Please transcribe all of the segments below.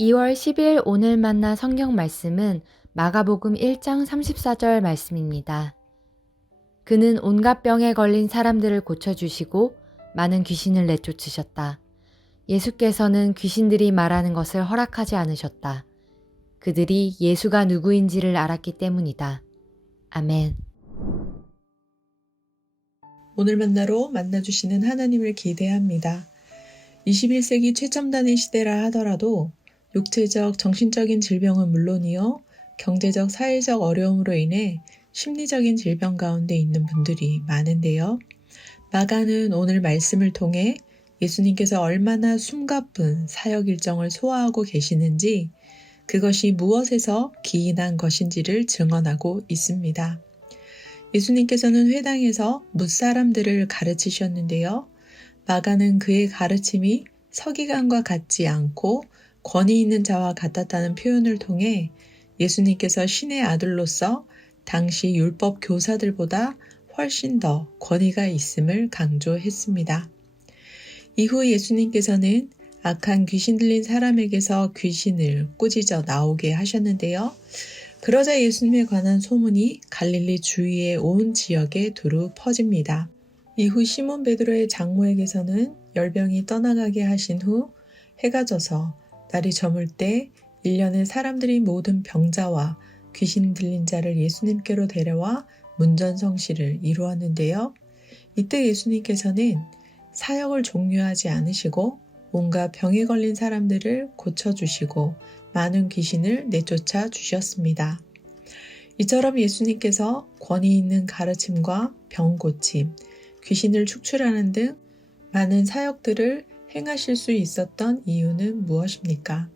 2월 10일 오늘 만난 성경 말씀은 마가복음 1장 34절 말씀입니다. 그는 온갖 병에 걸린 사람들을 고쳐주시고 많은 귀신을 내쫓으셨다. 예수께서는 귀신들이 말하는 것을 허락하지 않으셨다. 그들이 예수가 누구인지를 알았기 때문이다. 아멘. 오늘 만나로 만나주시는 하나님을 기대합니다. 21세기 최첨단의 시대라 하더라도 육체적, 정신적인 질병은 물론이요, 경제적, 사회적 어려움으로 인해 심리적인 질병 가운데 있는 분들이 많은데요. 마가는 오늘 말씀을 통해 예수님께서 얼마나 숨가쁜 사역 일정을 소화하고 계시는지, 그것이 무엇에서 기인한 것인지를 증언하고 있습니다. 예수님께서는 회당에서 뭇사람들을 가르치셨는데요. 마가는 그의 가르침이 서기관과 같지 않고 권위 있는 자와 같았다는 표현을 통해 예수님께서 신의 아들로서 당시 율법 교사들보다 훨씬 더 권위가 있음을 강조했습니다. 이후 예수님께서는 악한 귀신 들린 사람에게서 귀신을 꾸짖어 나오게 하셨는데요. 그러자 예수님에 관한 소문이 갈릴리 주위의 온 지역에 두루 퍼집니다. 이후 시몬 베드로의 장모에게서는 열병이 떠나가게 하신 후 해가 져서 날이 저물 때 1년에 사람들이 모든 병자와 귀신 들린 자를 예수님께로 데려와 문전성시를 이루었는데요. 이때 예수님께서는 사역을 종료하지 않으시고 온갖 병에 걸린 사람들을 고쳐주시고 많은 귀신을 내쫓아 주셨습니다. 이처럼 예수님께서 권위 있는 가르침과 병 고침, 귀신을 축출하는 등 많은 사역들을 행하실 수 있었던 이유는 무엇입니까?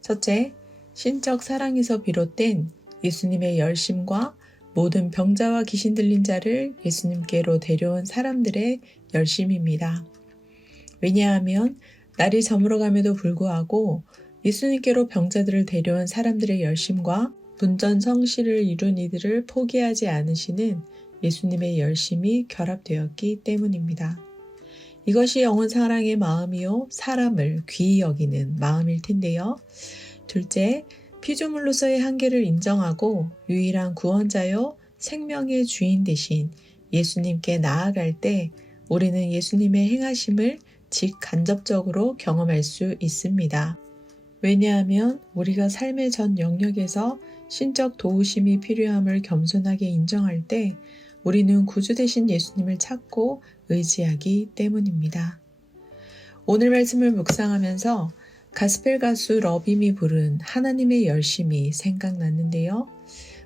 첫째, 신적 사랑에서 비롯된 예수님의 열심과 모든 병자와 귀신 들린 자를 예수님께로 데려온 사람들의 열심입니다. 왜냐하면 날이 저물어감에도 불구하고 예수님께로 병자들을 데려온 사람들의 열심과 문전성시를 이룬 이들을 포기하지 않으시는 예수님의 열심이 결합되었기 때문입니다. 이것이 영원 사랑의 마음이요, 사람을 귀히 여기는 마음일 텐데요. 둘째, 피조물로서의 한계를 인정하고 유일한 구원자요, 생명의 주인 되신 예수님께 나아갈 때 우리는 예수님의 행하심을 직간접적으로 경험할 수 있습니다. 왜냐하면 우리가 삶의 전 영역에서 신적 도우심이 필요함을 겸손하게 인정할 때 우리는 구주 되신 예수님을 찾고 의지하기 때문입니다. 오늘 말씀을 묵상하면서 가스펠 가수 러빔이 부른 하나님의 열심이 생각났는데요.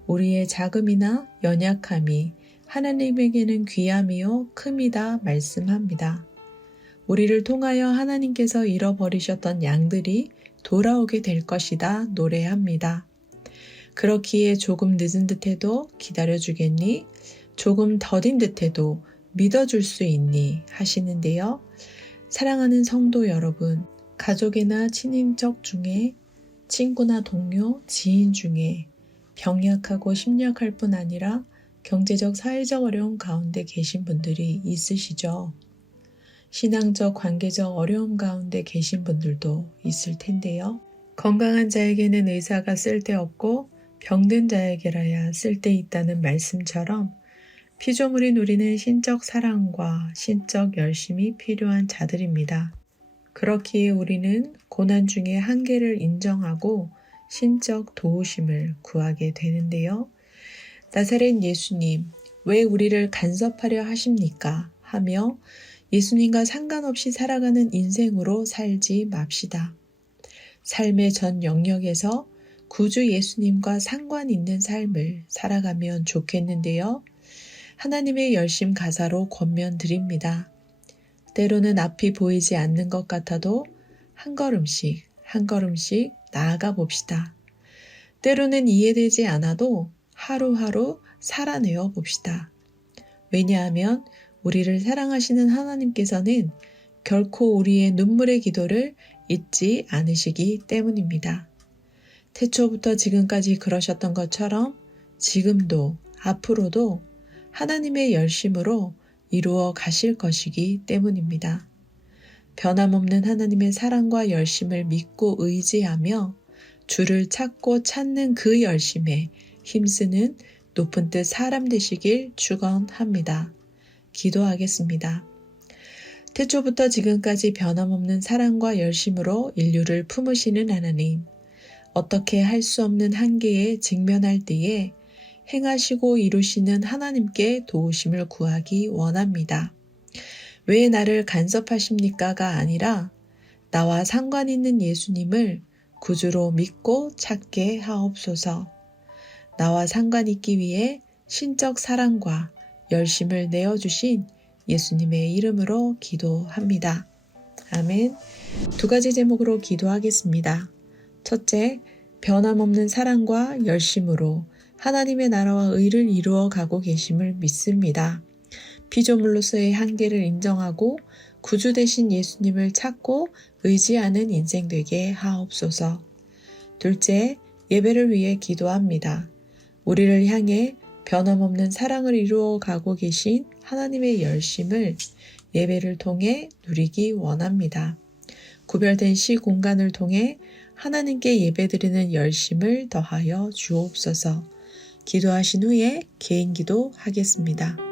우리의 자금이나 연약함이 하나님에게는 귀함이요 큼이다 말씀합니다. 우리를 통하여 하나님께서 잃어버리셨던 양들이 돌아오게 될 것이다 노래합니다. 그렇기에 조금 늦은 듯해도 기다려주겠니? 조금 더딘 듯해도 믿어줄 수 있니? 하시는데요. 사랑하는 성도 여러분, 가족이나 친인척 중에 친구나 동료, 지인 중에 병약하고 심약할 뿐 아니라 경제적, 사회적 어려움 가운데 계신 분들이 있으시죠. 신앙적, 관계적 어려움 가운데 계신 분들도 있을 텐데요. 건강한 자에게는 의사가 쓸데없고 병든 자에게라야 쓸데있다는 말씀처럼 피조물인 우리는 신적 사랑과 신적 열심이 필요한 자들입니다. 그렇기에 우리는 고난 중에 한계를 인정하고 신적 도우심을 구하게 되는데요. 나사렛 예수님, 왜 우리를 간섭하려 하십니까? 하며 예수님과 상관없이 살아가는 인생으로 살지 맙시다. 삶의 전 영역에서 구주 예수님과 상관 있는 삶을 살아가면 좋겠는데요. 하나님의 열심 가사로 권면드립니다. 때로는 앞이 보이지 않는 것 같아도 한 걸음씩 한 걸음씩 나아가 봅시다. 때로는 이해되지 않아도 하루하루 살아내어 봅시다. 왜냐하면 우리를 사랑하시는 하나님께서는 결코 우리의 눈물의 기도를 잊지 않으시기 때문입니다. 태초부터 지금까지 그러셨던 것처럼 지금도 앞으로도 하나님의 열심으로 이루어 가실 것이기 때문입니다. 변함없는 하나님의 사랑과 열심을 믿고 의지하며 주를 찾고 찾는 그 열심에 힘쓰는 높은 뜻 사람 되시길 축원합니다. 기도하겠습니다. 태초부터 지금까지 변함없는 사랑과 열심으로 인류를 품으시는 하나님, 어떻게 할 수 없는 한계에 직면할 때에 행하시고 이루시는 하나님께 도우심을 구하기 원합니다. 왜 나를 간섭하십니까가 아니라 나와 상관 있는 예수님을 구주로 믿고 찾게 하옵소서. 나와 상관 있기 위해 신적 사랑과 열심을 내어주신 예수님의 이름으로 기도합니다. 아멘. 2가지 제목으로 기도하겠습니다. 첫째, 변함없는 사랑과 열심으로 하나님의 나라와 의를 이루어 가고 계심을 믿습니다. 피조물로서의 한계를 인정하고 구주 되신 예수님을 찾고 의지하는 인생 되게 하옵소서. 둘째, 예배를 위해 기도합니다. 우리를 향해 변함없는 사랑을 이루어 가고 계신 하나님의 열심을 예배를 통해 누리기 원합니다. 구별된 시 공간을 통해 하나님께 예배드리는 열심을 더하여 주옵소서. 기도하신 후에 개인 기도 하겠습니다.